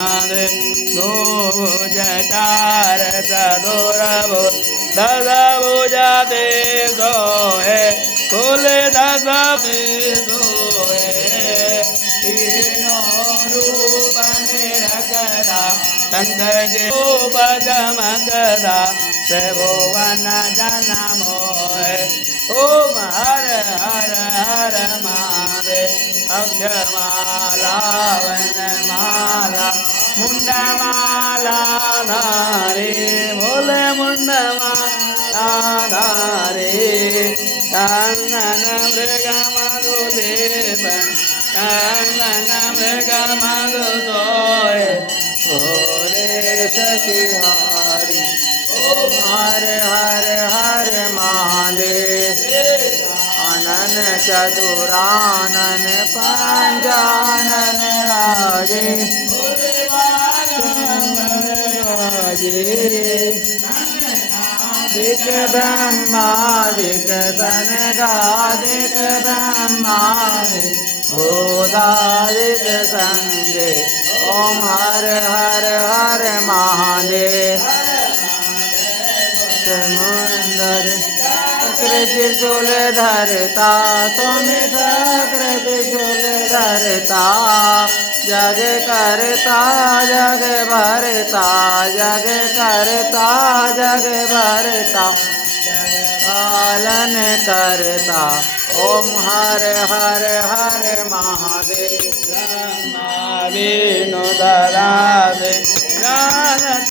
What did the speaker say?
दो जटार सदोरभो दस भुजा दे सोए कुल दस सोए तीनों रूप निरकरा शंकर जी पदमकरा त्रिभुवन जन मोहे ओम हर हर हर महादेव अक्षमाला वनमाला मुंडमाला नारे भोले मुंडमाला नारे कानन मृगमधुदेवन कानन मृगमधुसोय भोले शशिहारी ओम हर हर हर महादेव आनन चतुरानन पंचानन राजे दिक ब्रह्मादिक सनगादिक ब्रह्मादिक भूतादिक संगे ओम हर हर हर महादेव मुंदर त्रिशूल धरता स्वामी त्रिशूल धरता जग करता जग भरता जग करता जग भरता पालन करता ओम हर हर हर महादेव ब्रह्मा विष्णु दरा